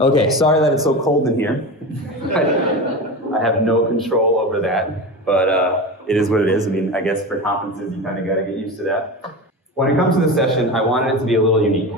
Okay, sorry that it's so cold in here. I have no control over that, but it is what it is. I mean, I guess for conferences, you kind of got to get used to that. When it comes to the session, I wanted it to be a little unique.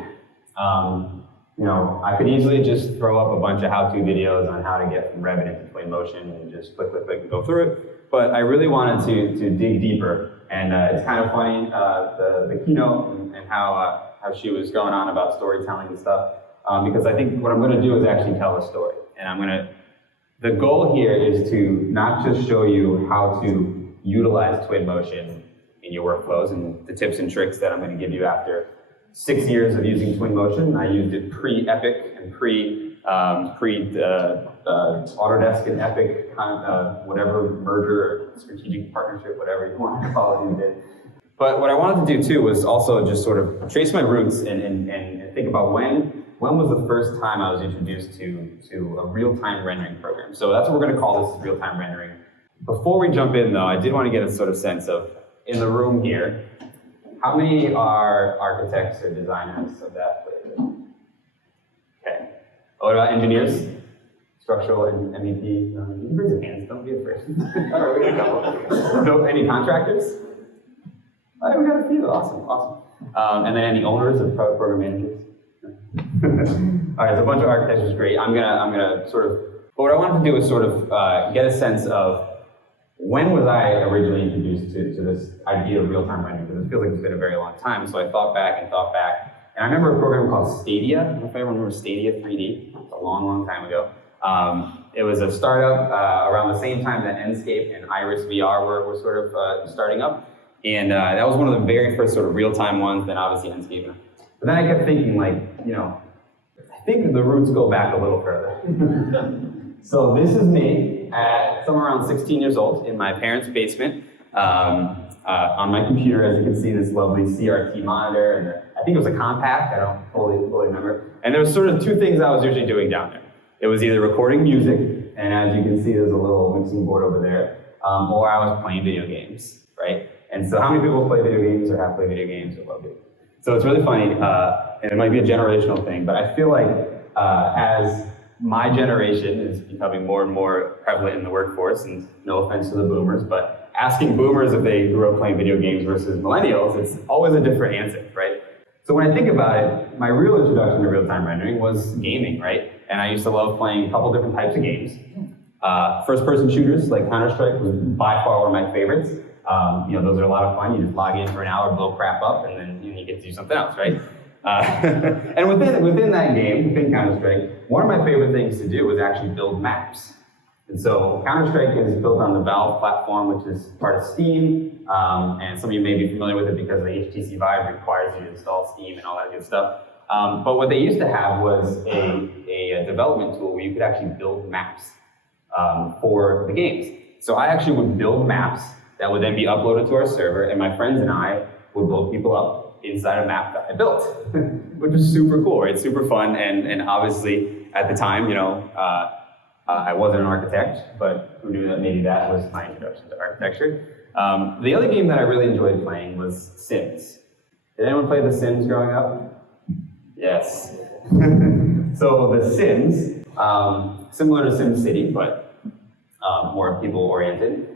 I could easily just throw up a bunch of how-to videos on how to get from Revit into Twinmotion and just click, click, click, and go through it. But I really wanted to dig deeper, and it's kind of funny, the keynote and how she was going on about storytelling and stuff. Because I think what I'm going to do is actually tell a story. And the goal here is to not just show you how to utilize Twinmotion in your workflows and the tips and tricks that I'm going to give you after 6 years of using Twinmotion. I used it pre-Epic and Autodesk and Epic, whatever merger, strategic partnership, whatever you want to call it, you did. But what I wanted to do too was also just sort of trace my roots and think about when was the first time I was introduced to a real-time rendering program. So that's what we're going to call this, real-time rendering. Before we jump in though, I did want to get a sort of sense of, in the room here, how many are architects or designers of that flavor? Okay. What about engineers? Structural and MEP? No, you can raise your hands, don't be afraid. All right, we got a couple. No, any contractors? All right, we got a few, awesome. And then any owners of program managers? All right, so a bunch of architects is great. I'm gonna sort of, but what I wanted to do is sort of get a sense of when was I originally introduced to this idea of real-time rendering, because it feels like it's been a very long time. So I thought back, and I remember a program called Stadia. I don't know if everyone remembers Stadia 3D. It's a long time ago. It was a startup around the same time that Enscape and Iris VR were sort of starting up. And that was one of the very first sort of real-time ones, then obviously Enscape. But then I kept thinking, I think the roots go back a little further. So this is me at somewhere around 16 years old in my parents' basement. On my computer, as you can see, this lovely CRT monitor, and I think it was a compact, I don't fully remember. And there was sort of two things I was usually doing down there. It was either recording music, and as you can see, there's a little mixing board over there, or I was playing video games, right? And so how many people play video games or have played video games or love it? So it's really funny, and it might be a generational thing, but I feel like as my generation is becoming more and more prevalent in the workforce, and no offense to the boomers, but asking boomers if they grew up playing video games versus millennials, it's always a different answer, right? So when I think about it, my real introduction to real-time rendering was gaming, right? And I used to love playing a couple different types of games. First-person shooters like Counter-Strike was by far one of my favorites. Those are a lot of fun. You just log in for an hour, blow crap up, and then you get to do something else, right? And within that game, within Counter-Strike, one of my favorite things to do was actually build maps. And so Counter-Strike is built on the Valve platform, which is part of Steam, and some of you may be familiar with it because the HTC Vive requires you to install Steam and all that good stuff. But what they used to have was a development tool where you could actually build maps for the games. So I actually would build maps that would then be uploaded to our server, and my friends and I would build people up inside a map that I built, which was super cool, right? Super fun, and obviously at the time, I wasn't an architect, but who knew that maybe that was my introduction to architecture. The other game that I really enjoyed playing was Sims. Did anyone play The Sims growing up? Yes. So The Sims, similar to SimCity, but more people-oriented.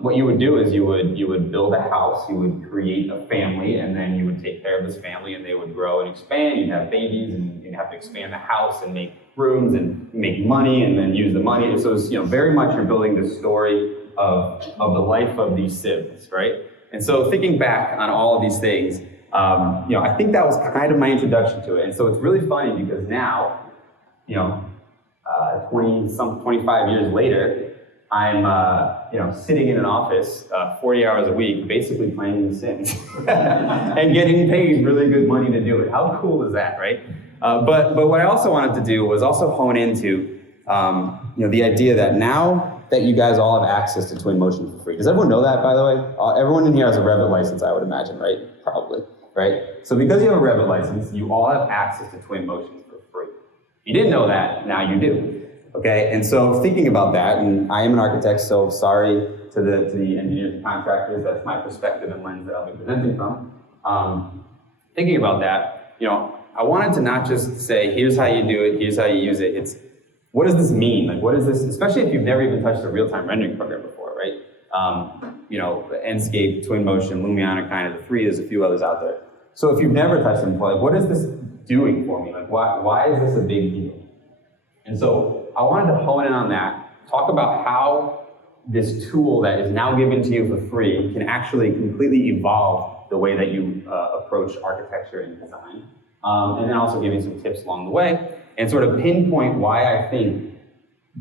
What you would do is you would build a house, you would create a family, and then you would take care of this family, and they would grow and expand. You'd have babies, and you'd have to expand the house and make rooms and make money, and then use the money. So it's, very much you're building the story of the life of these Sims, right? And so thinking back on all of these things, I think that was kind of my introduction to it. And so it's really funny because now, 25 years later, I'm sitting in an office 40 hours a week, basically playing The Sims and getting paid really good money to do it. How cool is that, right? But what I also wanted to do was also hone into the idea that now that you guys all have access to Twinmotion for free. Does everyone know that, by the way? Everyone in here has a Revit license, I would imagine, right? Probably, right? So because you have a Revit license, you all have access to Twinmotion for free. If you didn't know that, now you do. Okay, and so thinking about that, and I am an architect, so sorry to the engineers and contractors, that's my perspective and lens that I'll be presenting from. Thinking about that, I wanted to not just say, here's how you do it, here's how you use it. It's, what does this mean? Like, what is this, especially if you've never even touched a real-time rendering program before, right? You know, Enscape, Twinmotion, Lumion are kind of the three, there's a few others out there. So if you've never touched them before, like, what is this doing for me? Like, why is this a big deal? And so I wanted to hone in on that, talk about how this tool that is now given to you for free can actually completely evolve the way that you approach architecture and design. And then also give you some tips along the way, and sort of pinpoint why I think,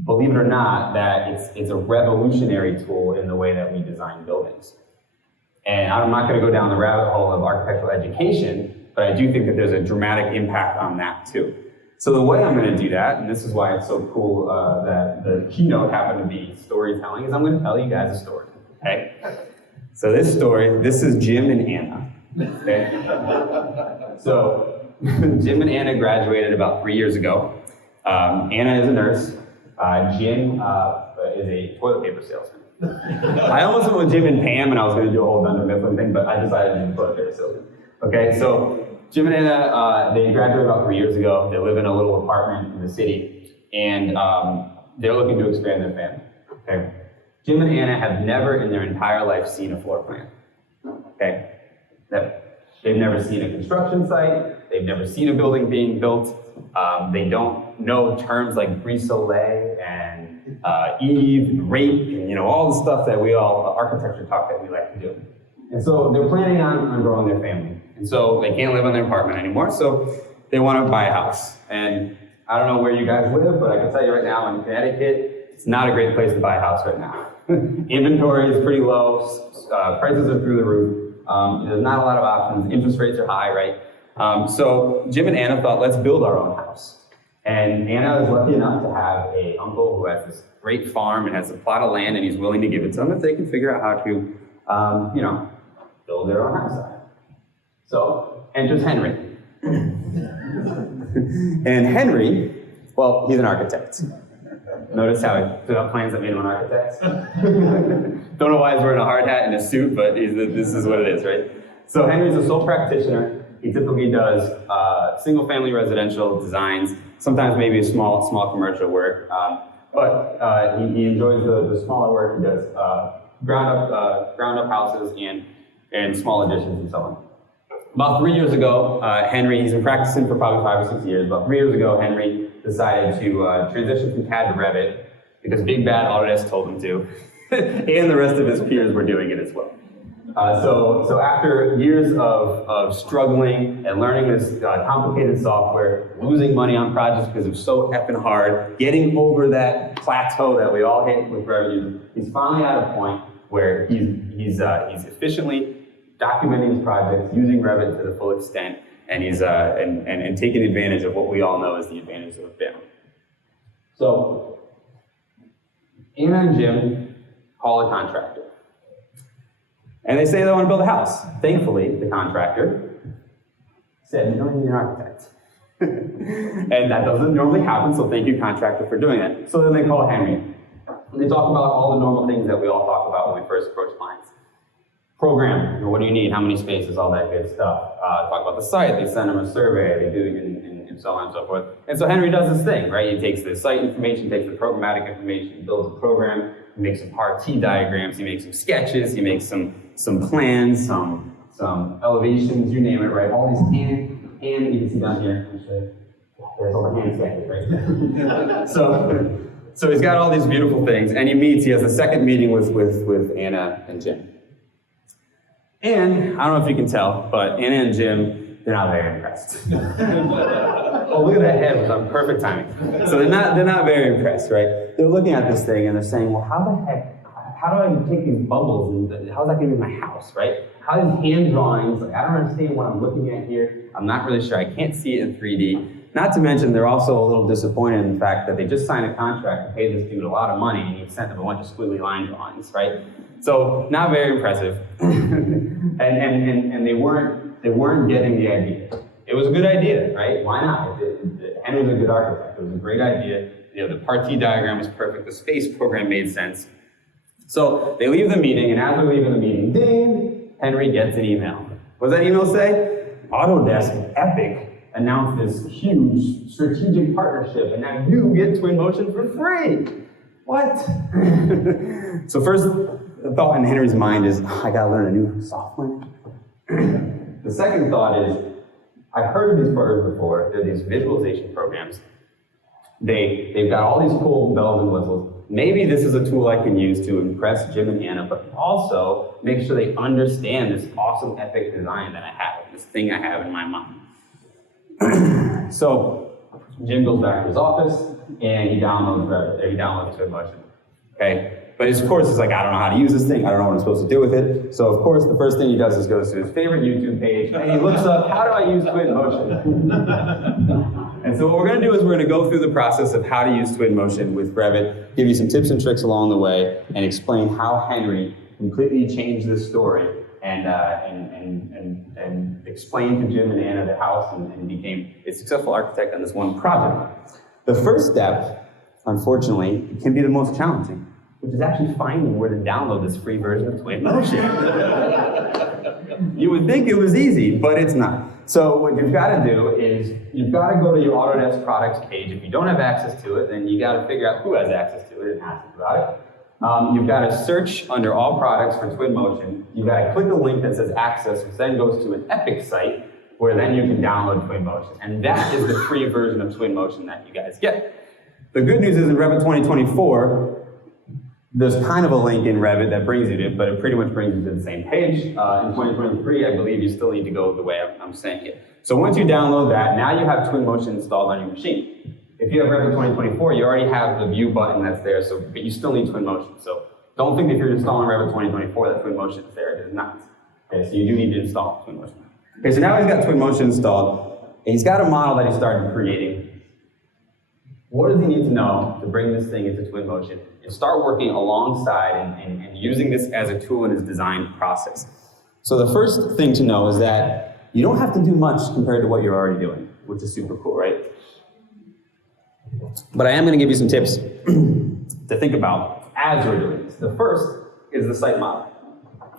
believe it or not, that it's a revolutionary tool in the way that we design buildings. And I'm not going to go down the rabbit hole of architectural education, but I do think that there's a dramatic impact on that too. So the way I'm going to do that, and this is why it's so cool that the keynote happened to be storytelling, is I'm going to tell you guys a story, okay? So this story, this is Jim and Anna, okay? So Jim and Anna graduated about 3 years ago. Anna is a nurse. Jim is a toilet paper salesman. I almost went with Jim and Pam, and I was going to do a whole Dunder Mifflin thing, but I decided to do toilet paper salesman. Okay, so Jim and Anna, they graduated about 3 years ago. They live in a little apartment in the city, and they're looking to expand their family. Okay, Jim and Anna have never in their entire life seen a floor plan. Okay, they've never seen a construction site. They've never seen a building being built. They don't know terms like brise-soleil and eave and rape and, you know, all the stuff that we all, architecture talk that we like to do. And so they're planning on growing their family. And so they can't live in their apartment anymore, so they want to buy a house. And I don't know where you guys live, but I can tell you right now in Connecticut, it's not a great place to buy a house right now. Inventory is pretty low, prices are through the roof, there's not a lot of options, interest rates are high, right? So Jim and Anna thought, let's build our own house. And Anna is lucky enough to have an uncle who has this great farm and has a plot of land, and he's willing to give it to them if they can figure out how to, you know, build their own house. So, enters Henry. And Henry, well, he's an architect. Notice how he put up plans that made him an architect? Don't know why he's wearing a hard hat and a suit, but this is what it is, right? So Henry's a sole practitioner. He typically does single-family residential designs, sometimes maybe small commercial work, but he enjoys the smaller work. He does ground-up houses and small additions and so on. About 3 years ago, Henry, he's been practicing for probably 5 or 6 years. About 3 years ago, Henry decided to transition from CAD to Revit because Big Bad Autodesk told him to, and the rest of his peers were doing it as well. So after years of struggling and learning this complicated software, losing money on projects because it was so effing hard, getting over that plateau that we all hit with Revit, he's finally at a point where he's efficiently documenting his projects, using Revit to the full extent, and he's and taking advantage of what we all know is the advantage of BIM. So Anna and Jim call a contractor. And they say they want to build a house. Thankfully, the contractor said, you don't need an architect. And that doesn't normally happen, so thank you, contractor, for doing that. So then they call Henry. And they talk about all the normal things that we all talk about when we first approach clients. Program, you know, what do you need, how many spaces, all that good stuff. Talk about the site, they send them a survey, they do it and so on and so forth. And so Henry does this thing, right? He takes the site information, takes the programmatic information, builds a program, he makes some RT diagrams, he makes some sketches, he makes some plans, some elevations, you name it, right? All these hand you can see down here. There's all the hand sketches, right? So he's got all these beautiful things, and he has a second meeting with Anna and Jim. And I don't know if you can tell, but Anna and Jim, they're not very impressed. Oh, look at that head, it was on perfect timing. So they're not very impressed, right? They're looking at this thing and they're saying, well, how the heck, how do I take these bubbles and how's that gonna be my house, right? How is hand drawings, like I don't understand what I'm looking at here. I'm not really sure, I can't see it in 3D. Not to mention, they're also a little disappointed in the fact that they just signed a contract to pay this dude a lot of money and he sent them a bunch of squiggly line drawings, right? So not very impressive. and they weren't getting the idea. It was a good idea, right? Why not? Henry was a good architect. It was a great idea. You know, the party diagram was perfect. The space program made sense. So they leave the meeting, and as they're leaving the meeting, ding, Henry gets an email. What does that email say? Autodesk Epic announce this huge strategic partnership, and now you get Twinmotion for free. What? So first thought in Henry's mind is, I gotta learn a new software. The second thought is, I've heard of these programs before. They're these visualization programs. They've got all these cool bells and whistles. Maybe this is a tool I can use to impress Jim and Anna, but also make sure they understand this awesome epic design that I have, this thing I have in my mind. So Jim goes back to his office and he downloads Revit, or he downloads Twinmotion. Okay? But of course, he's like, I don't know how to use this thing. I don't know what I'm supposed to do with it. So of course, the first thing he does is goes to his favorite YouTube page and he looks up, how do I use Twinmotion? And so what we're going to do is we're going to go through the process of how to use Twinmotion with Revit, give you some tips and tricks along the way, and explain how Henry completely changed this story and explained to Jim and Anna the house and became a successful architect on this one project. The first step, unfortunately, can be the most challenging, which is actually finding where to download this free version of Twinmotion. You would think it was easy, but it's not. So what you've got to do is you've got to go to your Autodesk products page. If you don't have access to it, then you got to figure out who has access to it and ask about it. You've got to search under all products for Twinmotion. You've got to click the link that says access, which then goes to an Epic site where then you can download Twinmotion. And that is the free version of Twinmotion that you guys get. The good news is in Revit 2024, there's kind of a link in Revit that brings you to it, but it pretty much brings you to the same page. In 2023, I believe you still need to go the way I'm saying it. So once you download that, now you have Twinmotion installed on your machine. If you have Revit 2024, you already have the view button that's there, but you still need Twinmotion. So don't think if you're installing Revit 2024 that Twinmotion is there. It is not. Okay, so you do need to install Twinmotion. Okay, so now he's got Twinmotion installed, and he's got a model that he started creating. What does he need to know to bring this thing into Twinmotion and start working alongside and using this as a tool in his design process? So the first thing to know is that you don't have to do much compared to what you're already doing, which is super cool, right? But I am going to give you some tips to think about as you're doing this. The first is the site model.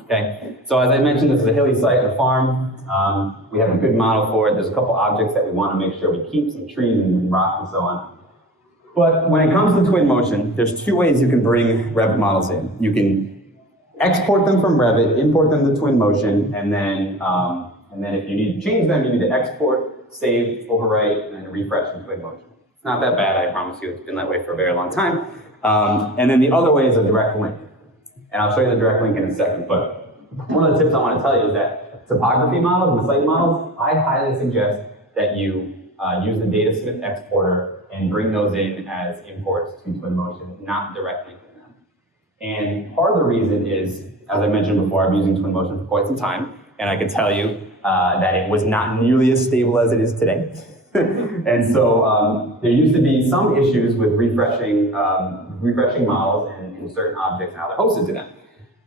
Okay, so as I mentioned, this is a hilly site, a farm. We have a good model for it. There's a couple objects that we want to make sure we keep, some trees and rocks and so on. But when it comes to Twinmotion, there's two ways you can bring Revit models in. You can export them from Revit, import them to Twinmotion, and then if you need to change them, you need to export, save, overwrite, and then refresh in Twinmotion. It's not that bad, I promise you. It's been that way for a very long time. And then the other way is a direct link. And I'll show you the direct link in a second. But one of the tips I want to tell you is that topography models and site models, I highly suggest that you use the Datasmith exporter and bring those in as imports to Twinmotion, not direct linking them. And part of the reason is, as I mentioned before, I've been using Twinmotion for quite some time, and I can tell you that it was not nearly as stable as it is today. And so there used to be some issues with refreshing models and certain objects and how they're hosted to them.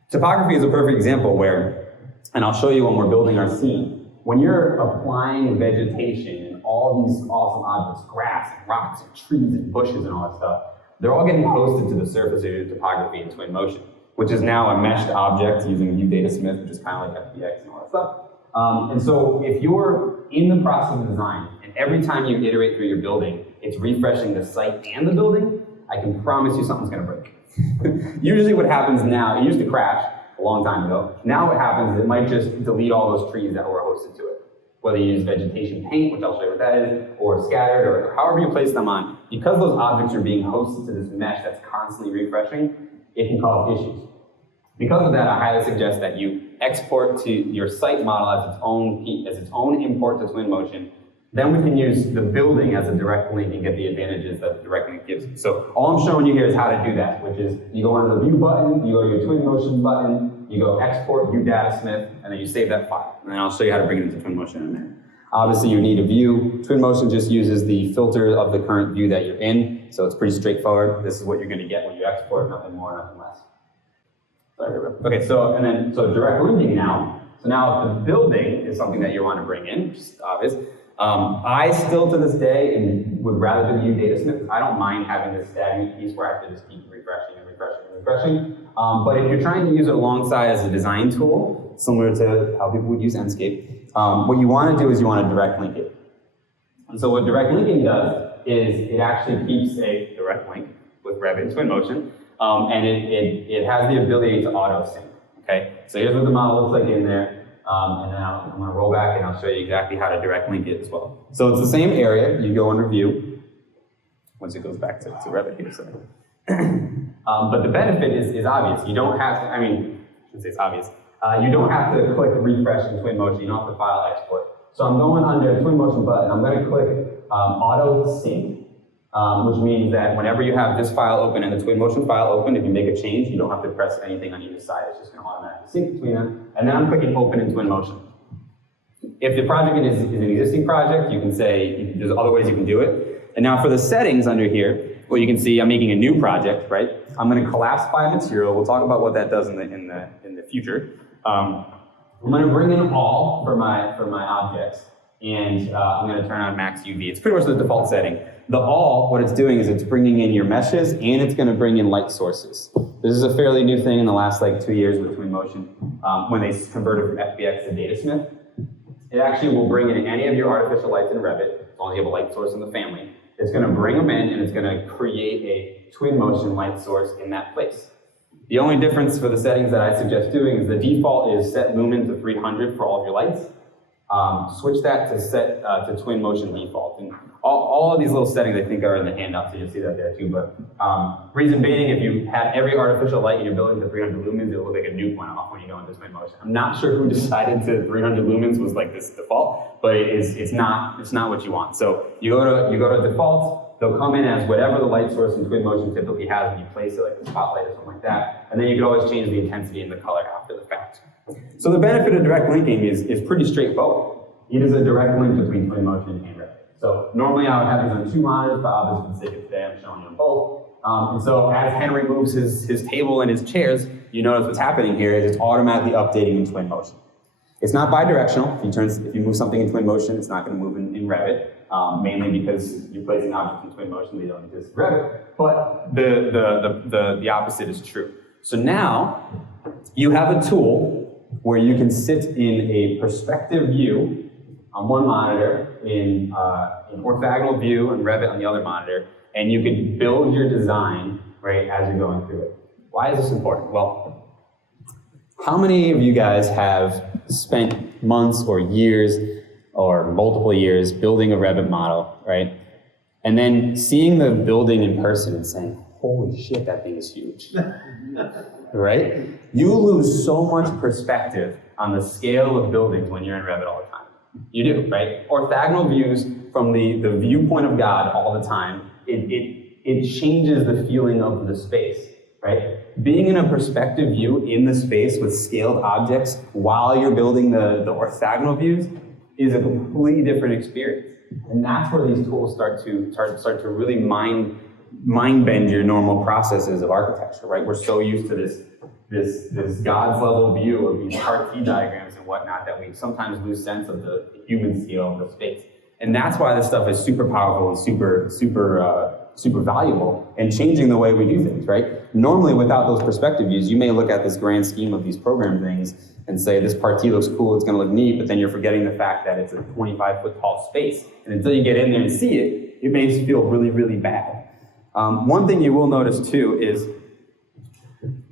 Topography is a perfect example where, and I'll show you when we're building our scene, when you're applying vegetation and all these awesome objects, grass and rocks and trees and bushes and all that stuff, they're all getting posted to the surface of your topography in Twinmotion, which is now a meshed object using View Datasmith, which is kind of like FBX and all that stuff. And so if you're in the process of design, and every time you iterate through your building, it's refreshing the site and the building, I can promise you something's gonna break. Usually what happens now, it used to crash a long time ago. Now what happens is it might just delete all those trees that were hosted to it. Whether you use vegetation paint, which I'll show you what that is, or scattered, or however you place them on, because those objects are being hosted to this mesh that's constantly refreshing, it can cause issues. Because of that, I highly suggest that you export to your site model as its own import to Twinmotion. Then we can use the building as a direct link and get the advantages that the direct link gives you. So all I'm showing you here is how to do that, which is you go under the View button, you go to your Twinmotion button, you go Export, View Datasmith, and then you save that file. And then I'll show you how to bring it into Twinmotion in a minute. Obviously, you need a view. Twinmotion just uses the filter of the current view that you're in, so it's pretty straightforward. This is what you're going to get when you export, nothing more, nothing less. Okay, so direct linking now. So now if the building is something that you want to bring in, which is obvious, I still to this day would rather do View Datasmith. I don't mind having this stagnant piece where I have to just keep refreshing and refreshing and refreshing. But if you're trying to use it alongside as a design tool, similar to how people would use Enscape, what you want to do is you want to direct link it. And so what direct linking does is it actually keeps a direct link with Revit and Twinmotion, and it has the ability to auto sync. Okay, so here's what the model looks like in there, and then I'm going to roll back and I'll show you exactly how to direct link it as well. So it's the same area. You go under View once it goes back to Revit here. So. But the benefit is obvious. You don't have to, I mean, I shouldn't say it's obvious. You don't have to click refresh in Twinmotion. You don't have to file export. So I'm going under the Twinmotion button. I'm going to click auto sync, which means that whenever you have this file open and the Twinmotion file open, if you make a change, you don't have to press anything on either side. It's just going to automatically sync between them. And then I'm clicking open in Twinmotion. If the project is an existing project, you can say, there's other ways you can do it. And now for the settings under here, well, you can see I'm making a new project, right? I'm going to collapse by material. We'll talk about what that does in the future. I'm going to bring in all for my objects, and I'm going to turn on max UV. It's pretty much the default setting. The all, what it's doing is it's bringing in your meshes, and it's going to bring in light sources. This is a fairly new thing in the last 2 years with Twinmotion, when they converted from FBX to Datasmith. It actually will bring in any of your artificial lights in Revit, as long as you have a light source in the family. It's going to bring them in, and it's going to create a Twinmotion light source in that place. The only difference for the settings that I suggest doing is the default is set lumen to 300 for all of your lights. Switch that to set to Twinmotion default. And all of these little settings I think are in the handout, so you'll see that there too. But reason being, if you had every artificial light in your building to 300 lumens, it will look like a nuke went off when you go into Twinmotion. I'm not sure who decided to 300 lumens was this default, but it's not what you want. So you go to default. They'll come in as whatever the light source in Twinmotion typically has when you place it, like the spotlight or something like that. And then you can always change the intensity and the color after the fact. So the benefit of direct linking is pretty straightforward. It is a direct link between Twinmotion and Revit. So normally I would have these on 2 monitors, but obviously for the sake of today I'm showing you on both. And so as Henry moves his table and his chairs, you notice what's happening here is it's automatically updating in Twinmotion. It's not bidirectional. If you move something in Twinmotion, it's not going to move in Revit, mainly because you're placing objects in Twinmotion, they don't exist in Revit. But the opposite is true. So now you have a tool where you can sit in a perspective view on one monitor, in orthogonal view and Revit on the other monitor, and you can build your design right as you're going through it. Why is this important? Well, how many of you guys have spent months or years or multiple years building a Revit model, right? And then seeing the building in person and saying, holy shit, that thing is huge, right? You lose so much perspective on the scale of buildings when you're in Revit all the time. You do, right? Orthogonal views from the viewpoint of God all the time, it changes the feeling of the space, right? Being in a perspective view in the space with scaled objects while you're building the orthogonal views is a completely different experience. And that's where these tools start to really mind bend your normal processes of architecture, right? We're so used to this God's level view of these RT diagrams and whatnot that we sometimes lose sense of the human scale of the space. And that's why this stuff is super powerful and super valuable and changing the way we do things, right? Normally without those perspective views, you may look at this grand scheme of these program things and say this party looks cool, it's gonna look neat, but then you're forgetting the fact that it's a 25-foot tall space. And until you get in there and see it, it makes you feel really, really bad. One thing you will notice too is,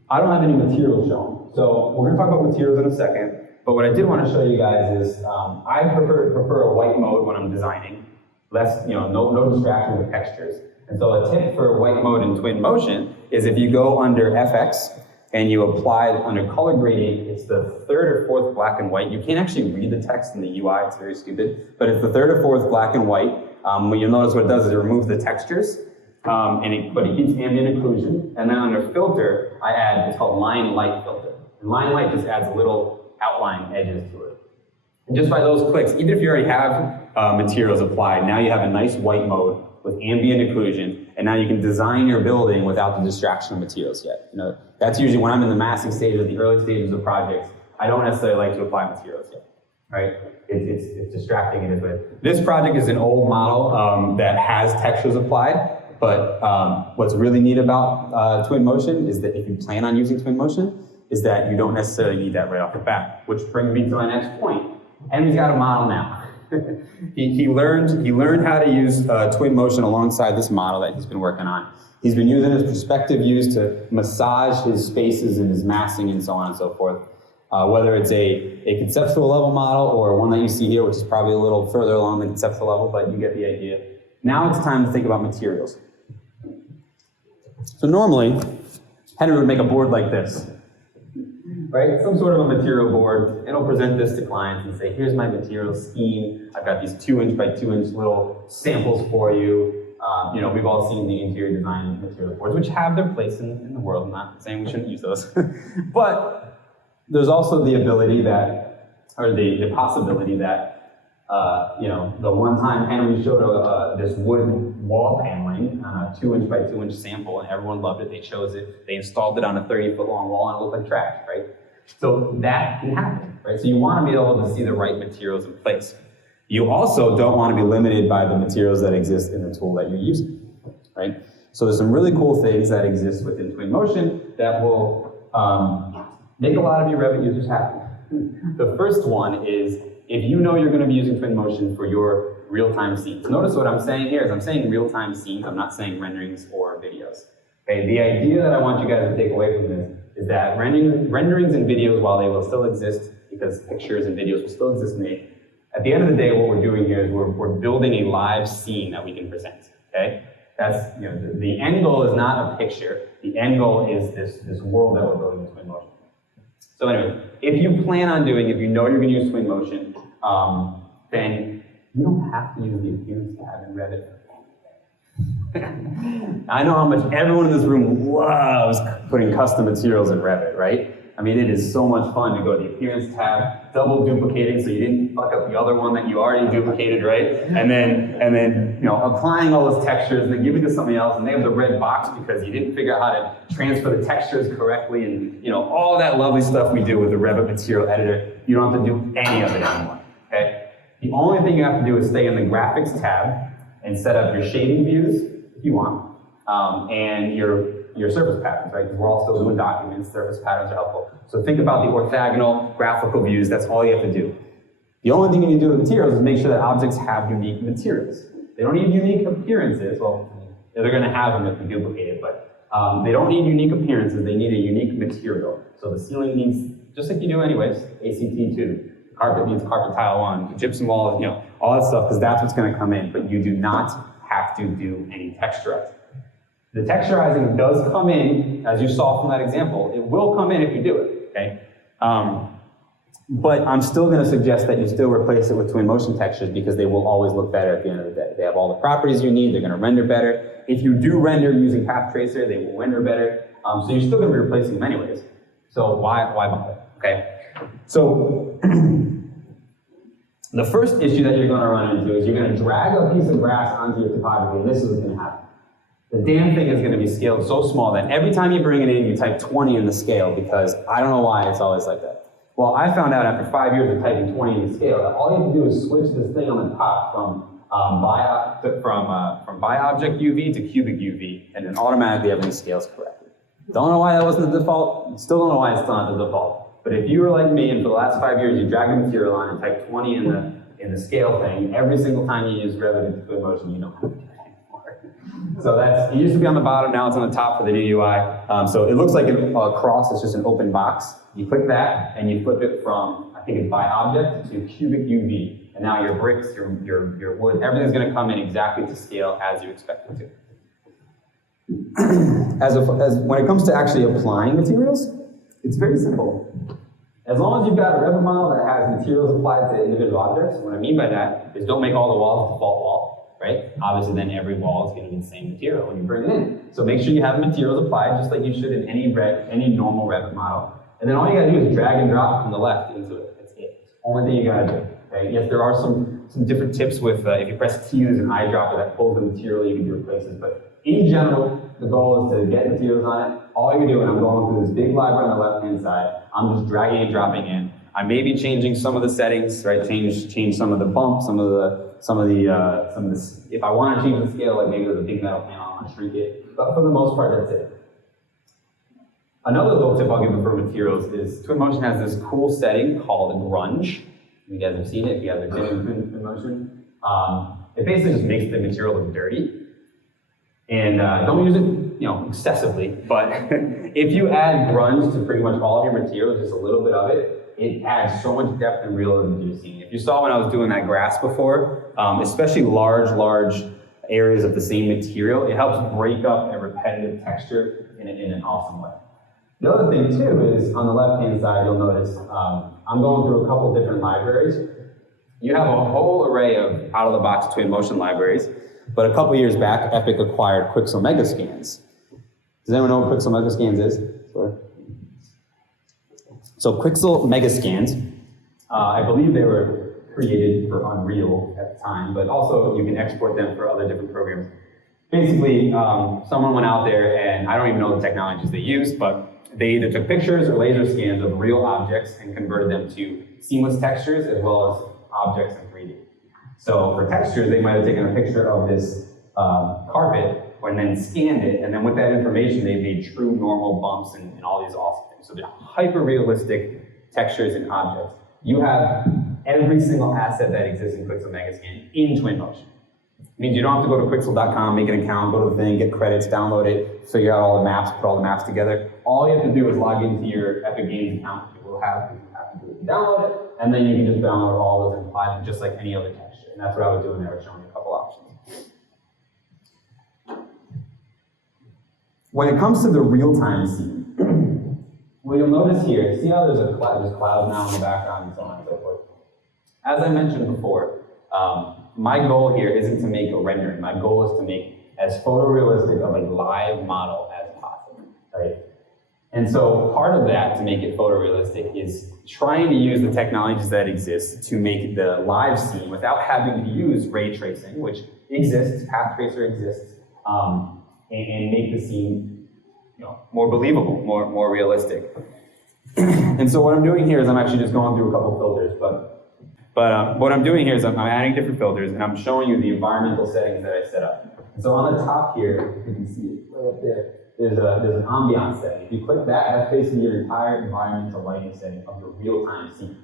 I don't have any materials shown. So we're gonna talk about materials in a second, but what I did want to show you guys is, I prefer a white mode when I'm designing, less, no distraction with textures. And so a tip for white mode in Twinmotion is if you go under FX and you apply it under color grading, it's the 3rd or 4th black and white. You can't actually read the text in the UI, it's very stupid, but it's the 3rd or 4th black and white. What you'll notice what it does is it removes the textures, but it keeps ambient occlusion. And then under filter, I add, it's called line light filter. And line light just adds little outline edges to it. And just by those clicks, even if you already have materials applied, now you have a nice white mode with ambient occlusion, and now you can design your building without the distraction of materials yet. That's usually when I'm in the massing stages, the early stages of projects, I don't necessarily like to apply materials yet, right? It's distracting in its way. This project is an old model that has textures applied, but what's really neat about Twinmotion is that if you plan on using Twinmotion, is that you don't necessarily need that right off the bat, which brings me to my next point. Henry's got a model now. he learned how to use Twinmotion alongside this model that he's been working on. He's been using his perspective views to massage his spaces and his massing and so on and so forth. Whether it's a conceptual level model or one that you see here, which is probably a little further along the conceptual level, but you get the idea. Now it's time to think about materials. So normally, Henry would make a board like this, right? Some sort of a material board, and he'll present this to clients and say, here's my material scheme. I've got these 2-inch by 2-inch little samples for you. We've all seen the interior design material boards, which have their place in the world. I'm not saying we shouldn't use those. But there's also the ability that, or the possibility that, the one time Henry showed this wood wall paneling on a 2-inch by 2-inch sample, and everyone loved it. They chose it. They installed it on a 30-foot long wall, and it looked like trash, right? So that can happen, right? So you want to be able to see the right materials in place. You also don't want to be limited by the materials that exist in the tool that you're using, right? So there's some really cool things that exist within Twinmotion that will make a lot of your Revit users happy. The first one is, if you know you're going to be using Twinmotion for your real-time scenes. Notice what I'm saying here is I'm saying real-time scenes. I'm not saying renderings or videos. Okay, the idea that I want you guys to take away from this is that renderings and videos, while they will still exist, because pictures and videos will still exist at the end of the day, what we're doing here is we're building a live scene that we can present. Okay, that's the end goal is not a picture. The end goal is this world that we're building with Twinmotion. So anyway, if you plan on doing, if you know you're going to use Twinmotion, then you don't have to use the appearance tab in Revit. I know how much everyone in this room loves putting custom materials in Revit, right? I mean, it is so much fun to go to the appearance tab, double duplicating so you didn't fuck up the other one that you already duplicated, right? And then applying all those textures and then giving it to somebody else, and they have the red box because you didn't figure out how to transfer the textures correctly, and all that lovely stuff we do with the Revit material editor. You don't have to do any of it anymore, okay? The only thing you have to do is stay in the graphics tab and set up your shading views if you want, and your surface patterns, right? Because we're all still doing documents, surface patterns are helpful. So think about the orthogonal graphical views, that's all you have to do. The only thing you need to do with materials is make sure that objects have unique materials. They don't need unique appearances, well, they're gonna have them if you duplicate it, but they don't need unique appearances, they need a unique material. So the ceiling needs, just like you do anyways, ACT 2. Carpet needs carpet tile 1, gypsum wall, all that stuff, because that's what's gonna come in, but you do not have to do any texturizing. The texturizing does come in, as you saw from that example. It will come in if you do it, okay? But I'm still going to suggest that you still replace it with Twinmotion textures because they will always look better at the end of the day. They have all the properties you need. They're going to render better. If you do render using Path Tracer, they will render better. So you're still going to be replacing them anyways. So why bother, okay? So the first issue that you're going to run into is you're going to drag a piece of grass onto your topography, and this is what's going to happen. The damn thing is going to be scaled so small that every time you bring it in, you type 20 in the scale, because I don't know why it's always like that. Well, I found out after 5 years of typing 20 in the scale that all you have to do is switch this thing on the top from by object UV to cubic UV, and then automatically everything scales correctly. Don't know why that wasn't the default. Still don't know why it's not the default. But if you were like me and for the last 5 years you drag a material on and type 20 in the scale thing, every single time you use Revit in Twinmotion, you know how to do it. So it used to be on the bottom, now it's on the top for the new UI. So it looks like a cross, it's just an open box. You click that and you flip it from, I think it's by object, to cubic UV. And now your bricks, your wood, everything's gonna come in exactly to scale as you expect it to. When it comes to actually applying materials, it's very simple. As long as you've got a Revit model that has materials applied to individual objects, what I mean by that is don't make all the walls a default wall. Right? Obviously, then every wall is going to be the same material when you bring it in. So make sure you have the materials applied just like you should in any normal Revit model. And then all you got to do is drag and drop from the left into it. That's it. Only thing you got to do. Okay? Yes, there are some different tips with if you press T, there's an eyedropper that pulls the material, you can do replaces. But in general, the goal is to get materials on it. All you can do, and I'm going through this big library on the left-hand side, I'm just dragging and dropping in. I may be changing some of the settings, right? Change some of the bumps, some of the. If I want to change the scale, like maybe there's a big metal panel, I want to shrink it. But for the most part, that's it. Another little tip I'll give you for materials is Twinmotion has this cool setting called grunge. You guys have seen it, if you guys have been in Twinmotion. It basically just makes the material look dirty. And don't use it, excessively, but if you add grunge to pretty much all of your materials, just a little bit of it, it adds so much depth and realism to your scene. If you saw when I was doing that grass before, especially large areas of the same material, it helps break up a repetitive texture in an awesome way. The other thing too is on the left-hand side, you'll notice I'm going through a couple different libraries. You have a whole array of out-of-the-box Twinmotion libraries, but a couple years back, Epic acquired Quixel Megascans. Does anyone know what Quixel Megascans is? Sorry. So Quixel Megascans, I believe they were created for Unreal at the time, but also you can export them for other different programs. Basically, someone went out there, and I don't even know the technologies they used, but they either took pictures or laser scans of real objects and converted them to seamless textures as well as objects in 3D. So for textures, they might have taken a picture of this carpet and then scanned it, and then with that information, they made true normal bumps and all these awesome things. So they're hyper-realistic textures and objects. You have every single asset that exists in Quixel Megascan in Twinmotion. It means you don't have to go to Quixel.com, make an account, go to the thing, get credits, download it, figure out all the maps, put all the maps together. All you have to do is log into your Epic Games account, which you will have, because you have to do it to download it, and then you can just download all those and apply them just like any other texture. And that's what I was doing there, I was showing you a couple options. When it comes to the real-time scene, what you'll notice here, see how there's clouds now in the background and so on and so forth. As I mentioned before, my goal here isn't to make a rendering. My goal is to make as photorealistic of a live model as possible, right? And so part of that, to make it photorealistic, is trying to use the technologies that exist to make the live scene without having to use ray tracing, which exists, Path Tracer exists, and make the scene more believable, more realistic. And so what I'm doing here is I'm actually just going through a couple filters, but what I'm doing here is I'm adding different filters, and I'm showing you the environmental settings that I set up. And so on the top here, you can see it right up there, there's an ambiance setting. If you click that, that's basically your entire environmental lighting setting of your real-time scene.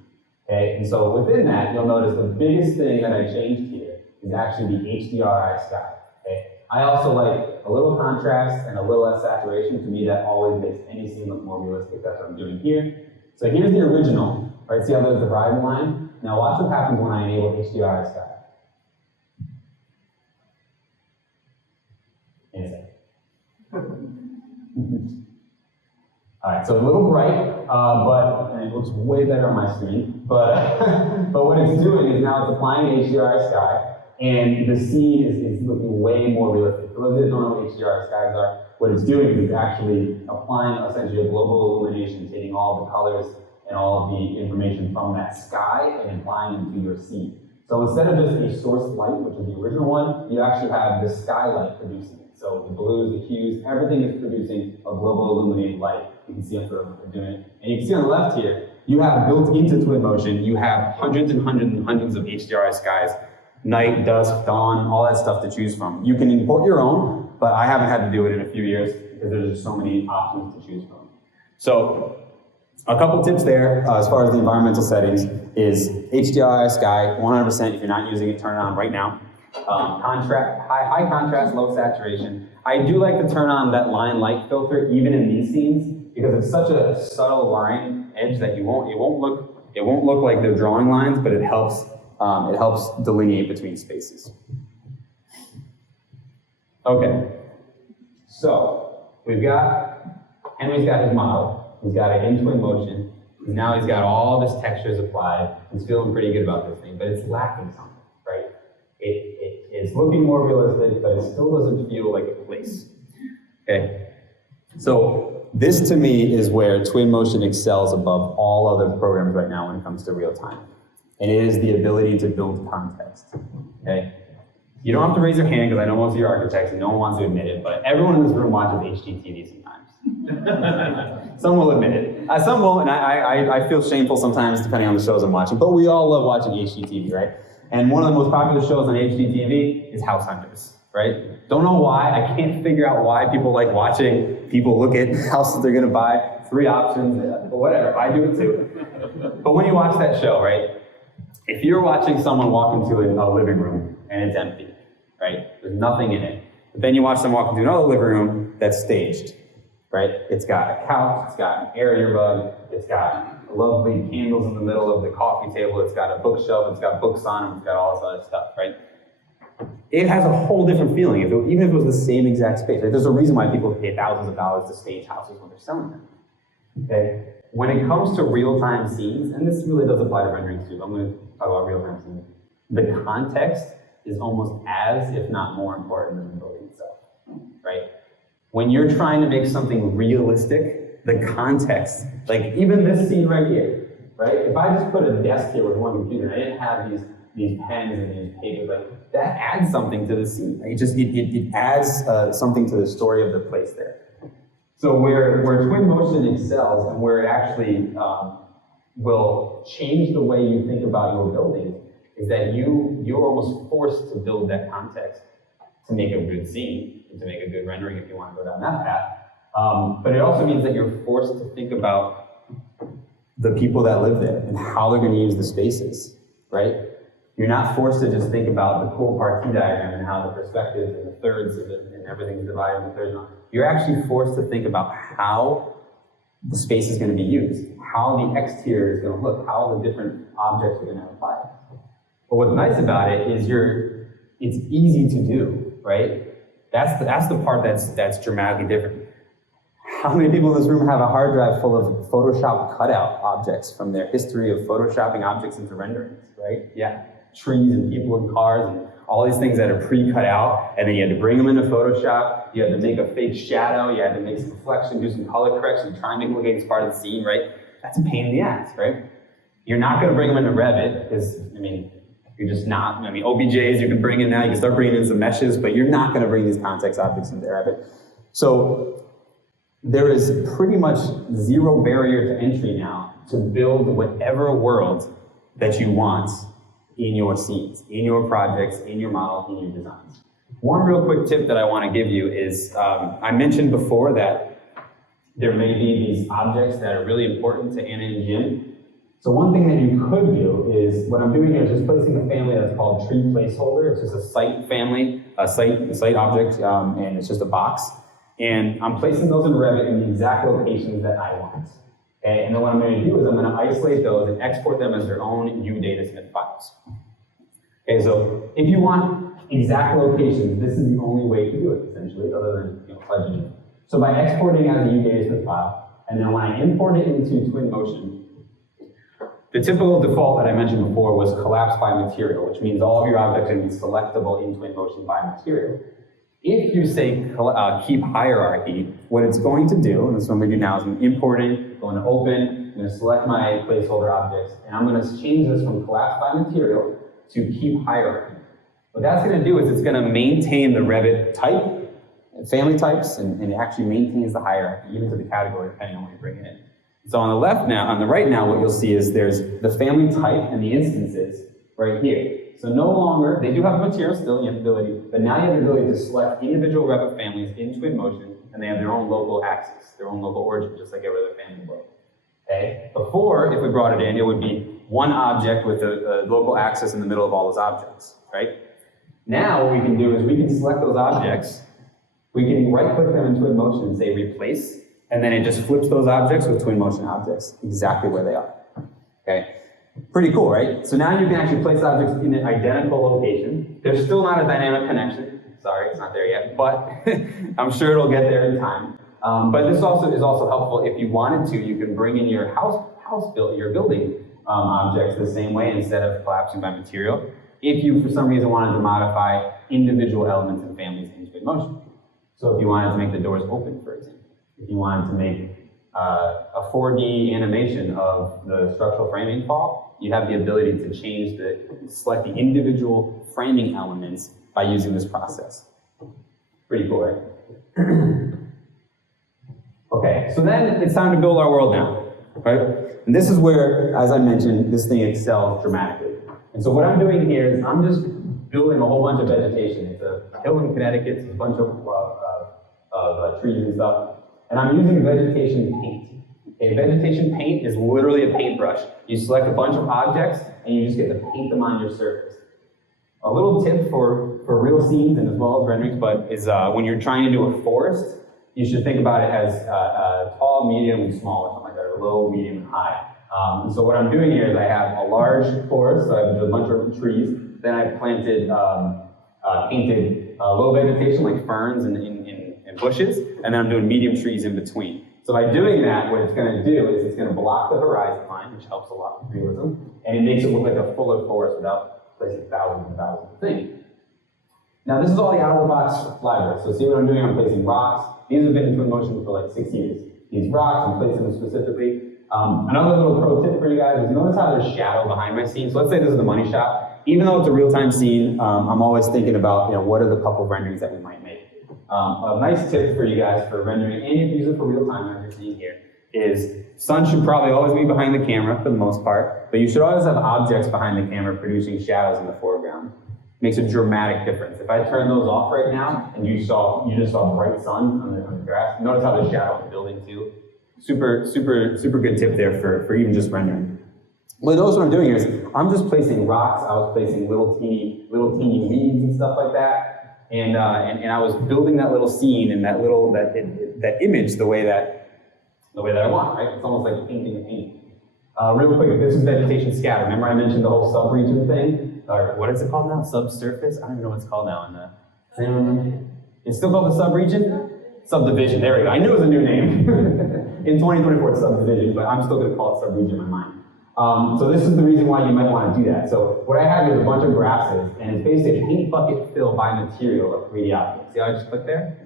Okay, and so within that, you'll notice the biggest thing that I changed here is actually the HDRI sky. Okay, I also like a little contrast and a little less saturation. To me, that always makes any scene look more realistic. That's what I'm doing here. So here's the original, right? See how there's the horizon line? Now watch what happens when I enable HDRI sky. In a second. All right, so a little bright, and it looks way better on my screen. But what it's doing is now it's applying HDRI sky, and the scene is looking way more realistic. For those that don't know what HDRI skies are, what it's doing is it's actually applying essentially a global illumination, taking all the colors and all of the information from that sky and applying it to your scene. So instead of just a source light, which is the original one, you actually have the skylight producing it. So the blues, the hues, everything is producing a global illuminated light. You can see I'm sort of doing it. And you can see on the left here, you have built into Twinmotion, you have hundreds and hundreds and hundreds of HDRI skies, night, dusk, dawn, all that stuff to choose from. You can import your own, but I haven't had to do it in a few years because there's just so many options to choose from. So a couple tips there as far as the environmental settings is HDRI sky, 100%. If you're not using it, turn it on right now. High contrast, low saturation. I do like to turn on that line light filter even in these scenes because it's such a subtle line edge that it won't look like they're drawing lines, but it helps delineate between spaces. Okay, so Henry's got his model. He's got it in Twinmotion. Now he's got all this textures applied. He's feeling pretty good about this thing, but it's lacking something, right? It's looking more realistic, but it still doesn't feel like a place. Okay, so this to me is where Twinmotion excels above all other programs right now when it comes to real time. And it is the ability to build context, okay? You don't have to raise your hand because I know most of you are architects and no one wants to admit it, but everyone in this room watches HGTV sometimes. Some will admit it. Some won't, and I feel shameful sometimes depending on the shows I'm watching, but we all love watching HGTV, right? And one of the most popular shows on HGTV is House Hunters, right? Don't know why, I can't figure out why people like watching people look at houses they're gonna buy, 3 options, but whatever, I do it too. But when you watch that show, right? if you're watching someone walk into a living room and it's empty, right? There's nothing in it. But then you watch them walk into another living room that's staged, right? It's got a couch, it's got an area rug, it's got lovely candles in the middle of the coffee table, it's got a bookshelf, it's got books on it, it's got all this other stuff, right? It has a whole different feeling, even if it was the same exact space. Right? There's a reason why people pay thousands of dollars to stage houses when they're selling them. Okay? When it comes to real-time scenes, and this really does apply to renderings too, I'm going to talk about real-time scenes, the context is almost as, if not more important than the building itself, right? When you're trying to make something realistic, the context, like even this scene right here, right? If I just put a desk here with one computer, I didn't have these pens and these papers, like that adds something to the scene. Like it adds something to the story of the place there. So where Twinmotion excels and where it actually will change the way you think about your building is that you're almost forced to build that context to make a good scene, and to make a good rendering if you want to go down that path. But it also means that you're forced to think about the people that live there and how they're going to use the spaces, right? You're not forced to just think about the cool party diagram and how the perspectives and the thirds of it and everything's divided into thirds. You're actually forced to think about how the space is going to be used, how the exterior is going to look, how the different objects are going to apply. But what's nice about it is it's easy to do, right? That's the part that's dramatically different. How many people in this room have a hard drive full of Photoshop cutout objects from their history of Photoshopping objects into renderings, right? Yeah. Trees and people and cars and all these things that are pre-cut out, and then you had to bring them into Photoshop, you had to make a fake shadow, you had to make some reflection, do some color correction, try and make it look like it's part of the scene, right? That's a pain in the ass, right? You're not going to bring them into Revit, because, I mean, you're just not. I mean, OBJs you can bring in now, you can start bringing in some meshes, but you're not going to bring these context objects into Revit. So there is pretty much zero barrier to entry now to build whatever world that you want in your scenes, in your projects, in your model, in your designs. One real quick tip that I want to give you is, I mentioned before that there may be these objects that are really important to Anna and Jim. So one thing that you could do is, what I'm doing here is just placing a family that's called tree placeholder. It's just a site family, a site object, and it's just a box. And I'm placing those in Revit in the exact locations that I want. Okay, and then what I'm going to do is I'm going to isolate those and export them as their own UDataSmith files. Okay, so if you want exact locations, this is the only way to do it, essentially, other than fudging it. So by exporting as a UDataSmith file, and then when I import it into Twinmotion, the typical default that I mentioned before was collapse by material, which means all of your objects are going to be selectable in Twinmotion by material. If you say keep hierarchy, what it's going to do, and this is what I'm going to do now, is I'm importing, going to open, I'm going to select my placeholder objects, and I'm going to change this from collapse by material to keep hierarchy. What that's going to do is it's going to maintain the Revit type, family types, and it actually maintains the hierarchy, even to the category, depending on what you bring it in. So on the right now, what you'll see is there's the family type and the instances right here. So no longer, they do have material still, you have the ability, but now you have the ability to select individual Revit families in Twinmotion, and they have their own local axis, their own local origin, just like every other family would. Okay? Before, if we brought it in, it would be one object with a local axis in the middle of all those objects, right? Now what we can do is we can select those objects, we can right-click them in Twinmotion and say replace, and then it just flips those objects with Twinmotion objects exactly where they are. Okay? Pretty cool, right? So now you can actually place objects in an identical location. There's still not a dynamic connection. Sorry, it's not there yet, but I'm sure it'll get there in time. But this also is also helpful if you wanted to. You can bring in your your building objects the same way instead of collapsing by material. If you, for some reason, wanted to modify individual elements and families in Twinmotion. So if you wanted to make the doors open, for example, if you wanted to make a 4D animation of the structural framing fall, you have the ability to select the individual framing elements by using this process. Pretty cool, right? Okay, so then it's time to build our world now, right? And this is where, as I mentioned, this thing excels dramatically. And so what I'm doing here is I'm just building a whole bunch of vegetation. It's a hill in Connecticut, it's a bunch of trees and stuff. And I'm using vegetation paint. A vegetation paint is literally a paintbrush. You select a bunch of objects and you just get to paint them on your surface. A little tip for real scenes and as well as renderings, but is when you're trying to do a forest, you should think about it as tall, medium, and small, or something like that, or low, medium, and high. And so what I'm doing here is I have a large forest, so I have a bunch of trees. Then I planted, painted low vegetation like ferns and bushes, and then I'm doing medium trees in between. So by doing that, what it's going to do is it's going to block the horizon line, which helps a lot with realism, and it makes it look like a fuller forest without placing thousands and thousands of things. Now this is all the out-of-the-box library. So see what I'm doing? I'm placing rocks. These have been in Twinmotion for like 6 years. These rocks, I'm placing them specifically. Another little pro tip for you guys is notice how there's shadow behind my scene. So let's say this is the money shot. Even though it's a real-time scene, I'm always thinking about, what are the couple renderings that we might make. A nice tip for you guys for rendering, and you can use it for real-time as you're seeing here, is sun should probably always be behind the camera for the most part, but you should always have objects behind the camera producing shadows in the foreground. Makes a dramatic difference. If I turn those off right now, and you just saw bright sun on the grass, notice how there's shadow in the building too. Super good tip there for even just rendering. Well, notice what I'm doing here is I'm just placing rocks. I was placing little teeny weeds and stuff like that, and I was building that little scene and that image the way that I want. Right? It's almost like painting a painting. Real quick, if this is vegetation scatter, remember I mentioned the whole sub-region thing? Or what is it called now? Subsurface? I don't even know what it's called now. It's still called the sub-region? Subdivision, there we go. I knew it was a new name. In 2024, it's subdivision, but I'm still going to call it sub-region in my mind. So this is the reason why you might want to do that. So what I have is a bunch of grasses, and it's basically a paint bucket fill by material of 3D objects. See how I just clicked there?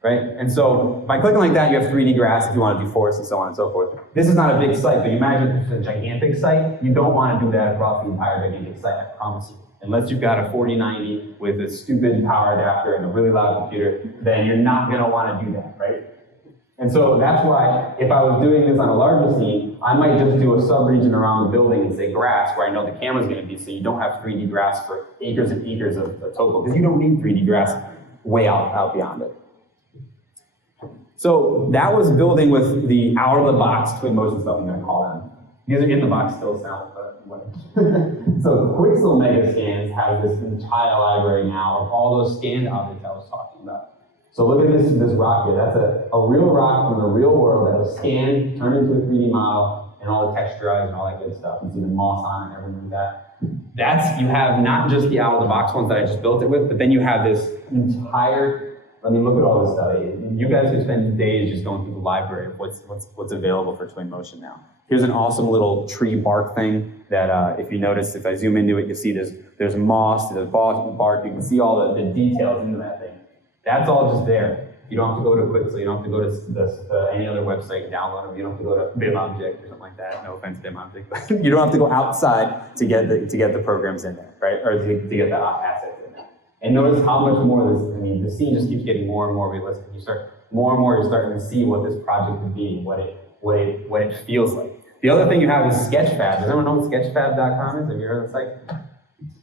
Right? And so by clicking like that, you have 3D grass if you want to do forests and so on and so forth. This is not a big site, but you imagine if it's a gigantic site, you don't want to do that across the entire gigantic site, I promise you. Unless you've got a 4090 with a stupid power adapter and a really loud computer, then you're not going to want to do that, right? And so that's why if I was doing this on a larger scene, I might just do a sub-region around the building and say grass, where I know the camera's going to be, so you don't have 3D grass for acres and acres of total, because you don't need 3D grass way out beyond it. So that was building with the out-of-the-box Twinmotion stuff, I'm going to call them. These are in the box still sound, but whatever. So Quixel Mega Scans has this entire library now of all those scanned objects I was talking about. So look at this rock here. That's a real rock from the real world that was scanned, turned into a 3D model, and all the texturized and all that good stuff. You see the moss on it and everything like that. You have not just the out-of-the-box ones that I just built it with, but then you have this entire, look at all this stuff. You guys could spend days just going through the library of what's available for Twinmotion now. Here's an awesome little tree bark thing that if you notice, if I zoom into it, you'll see there's moss, there's bark, you can see all the details into that thing. That's all just there. You don't have to go to Quixel, you don't have to go to any other website and download them, you don't have to go to BIMobject or something like that. No offense to BIMobject, but you don't have to go outside to get the programs in there, right? Or to get the assets in there. And notice how much more the scene just keeps getting more and more realistic. You're starting to see what this project would be, what it feels like. The other thing you have is Sketchfab. Does everyone know what Sketchfab.com is? Have you heard of the site?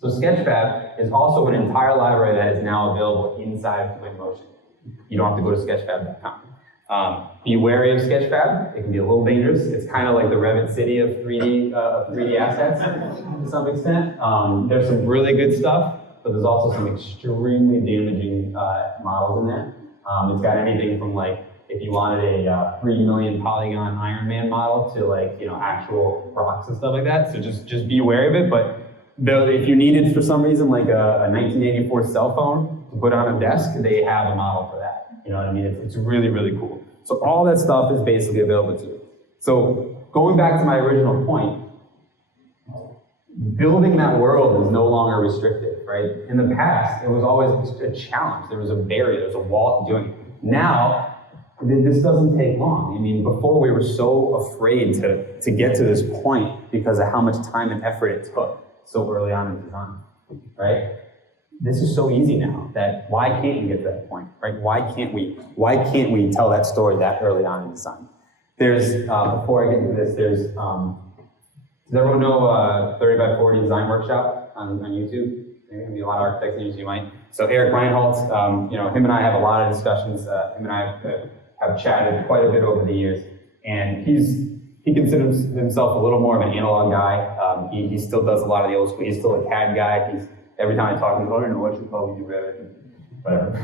So Sketchfab is also an entire library that is now available inside of Twinmotion. You don't have to go to Sketchfab.com. Be wary of Sketchfab. It can be a little dangerous. It's kind of like the Revit city of 3D assets to some extent. There's some really good stuff, but there's also some extremely damaging models in there. It's got anything from if you wanted a 3 million polygon Iron Man model to actual rocks and stuff like that. So just be aware of it. But if you needed for some reason a 1984 cell phone to put on a desk, they have a model for that. You know what I mean? It's really, really cool. So all that stuff is basically available to you. So going back to my original point, building that world is no longer restrictive, right? In the past, it was always a challenge. There was a barrier, there was a wall to doing it. Now, this doesn't take long. I mean, before we were so afraid to get to this point because of how much time and effort it took so early on in design, right? This is so easy now that why can't we get to that point, right? Why can't we tell that story that early on in design? There's, before I get into this, does everyone know 30 by 40 design workshop on YouTube? There's gonna be a lot of architects in YouTube, you might. So Eric Reinholdt, him and I have a lot of discussions. Him and I have chatted quite a bit over the years. And he considers himself a little more of an analog guy. He still does a lot of the old school. He's still a CAD guy. Every time I talk to him, I don't know what you call me, you Revit. Whatever.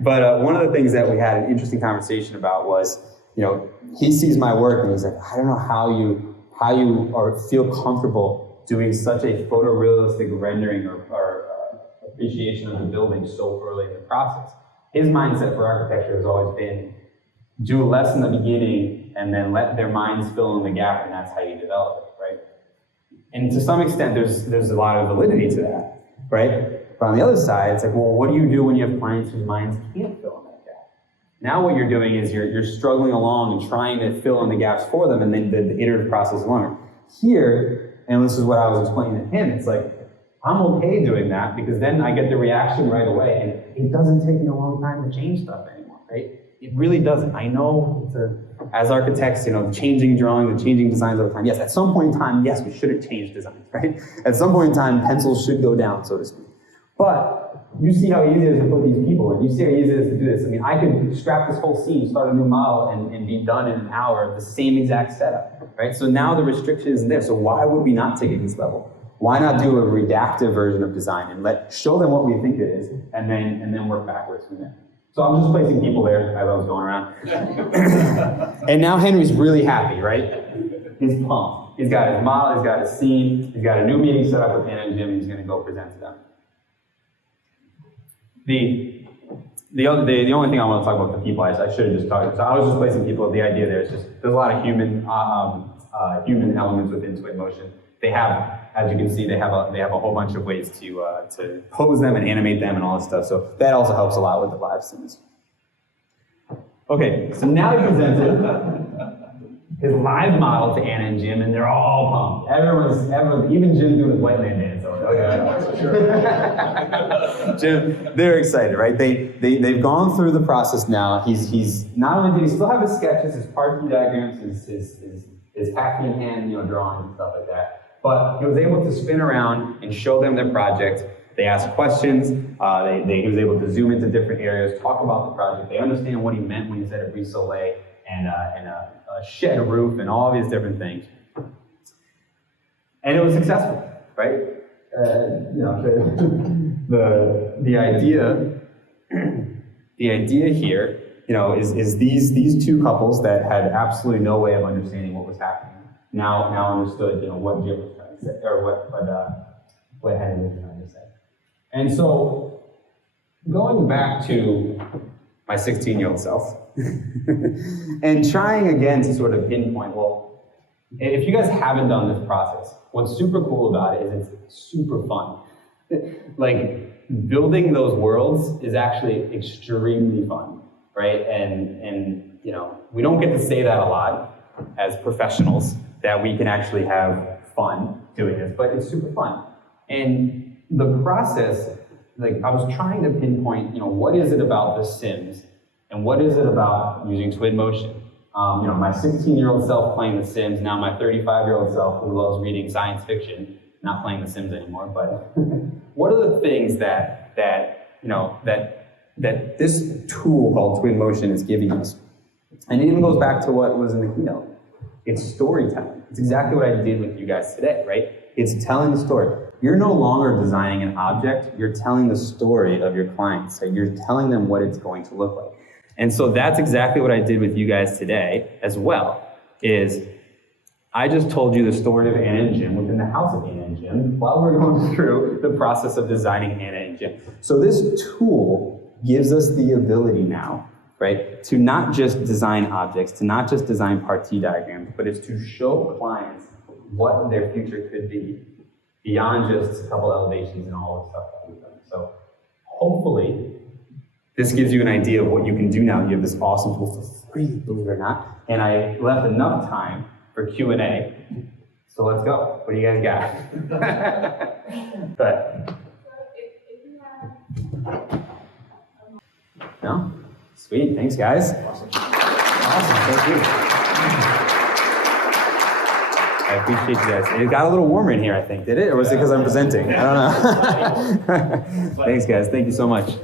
but one of the things that we had an interesting conversation about was, he sees my work and he's like, I don't know how you feel comfortable doing such a photorealistic rendering or appreciation of the building so early in the process. His mindset for architecture has always been do less in the beginning and then let their minds fill in the gap, and that's how you develop it, right? And to some extent, there's a lot of validity to that, right? But on the other side, it's like, well, what do you do when you have clients whose minds can't fill in that gap? Now what you're doing is you're struggling along and trying to fill in the gaps for them, and then the iterative process is longer. Here, and this is what I was explaining to him, it's like, I'm okay doing that because then I get the reaction right away, and it doesn't take me a long time to change stuff anymore, right? It really doesn't. I know as architects, changing drawings and changing designs over time. Yes, at some point in time, yes, we shouldn't change designs, right? At some point in time, pencils should go down, so to speak. But you see how easy it is to put these people in. You see how easy it is to do this. I mean, I could scrap this whole scene, start a new model, and be done in an hour, the same exact setup, right? So now the restriction isn't there. So why would we not take it to this level? Why not do a redactive version of design and show them what we think it is, and then work backwards from there? So I'm just placing people there as I was going around. And now Henry's really happy, right? He's pumped. He's got his model, he's got his scene, he's got a new meeting set up with Anna and Jim, and he's going to go present to them. The only thing I want to talk about the people, I should have just talked. So I was just placing people. The idea there is just there's a lot of human elements within Twinmotion. They have, as you can see, they have a whole bunch of ways to pose them and animate them and all this stuff. So that also helps a lot with the live scenes. Okay, so now he presented his live model to Anna and Jim, and they're all pumped. Everyone, even Jim doing his white land dance. Jim, they're excited, right? They've gone through the process now. He's not only did he still have his sketches, his party diagrams, his packing in hand, drawings and stuff like that. But he was able to spin around and show them their project. They asked questions. He was able to zoom into different areas, talk about the project. They understand what he meant when he said a brise soleil and a shed roof and all these different things. And it was successful, right? The idea here, is these two couples that had absolutely no way of understanding what was happening now understood, what Jim was trying to say, or what Henry was trying to say. And so, going back to my 16-year-old self, and trying again to sort of pinpoint, well, if you guys haven't done this process, what's super cool about it is it's super fun. Like, building those worlds is actually extremely fun, right? And we don't get to say that a lot as professionals, that we can actually have fun doing this, but it's super fun. And the process, I was trying to pinpoint, what is it about The Sims, and what is it about using Twinmotion? My 16-year-old self playing The Sims, now my 35-year-old self who loves reading science fiction, not playing The Sims anymore, but what are the things that this tool called Twinmotion is giving us? And it even goes back to what was in the keynote. It's storytelling. It's exactly what I did with you guys today, right? It's telling the story. You're no longer designing an object, you're telling the story of your clients. So you're telling them what it's going to look like. And so that's exactly what I did with you guys today as well, is I just told you the story of Anna and Jim within the house of Anna and Jim while we're going through the process of designing Anna and Jim. So this tool gives us the ability now, right, to not just design objects, to not just design partie diagrams, but it's to show clients what their future could be beyond just a couple elevations and all the stuff that we've done. So hopefully this gives you an idea of what you can do now. You have this awesome tool for free, believe it or not. And I left enough time for Q&A. So let's go. What do you guys got? But no? Sweet, thanks guys. Awesome, thank you. I appreciate you guys. It got a little warmer in here, I think. Did it? Or was it because I'm presenting? I don't know. Thanks guys, thank you so much.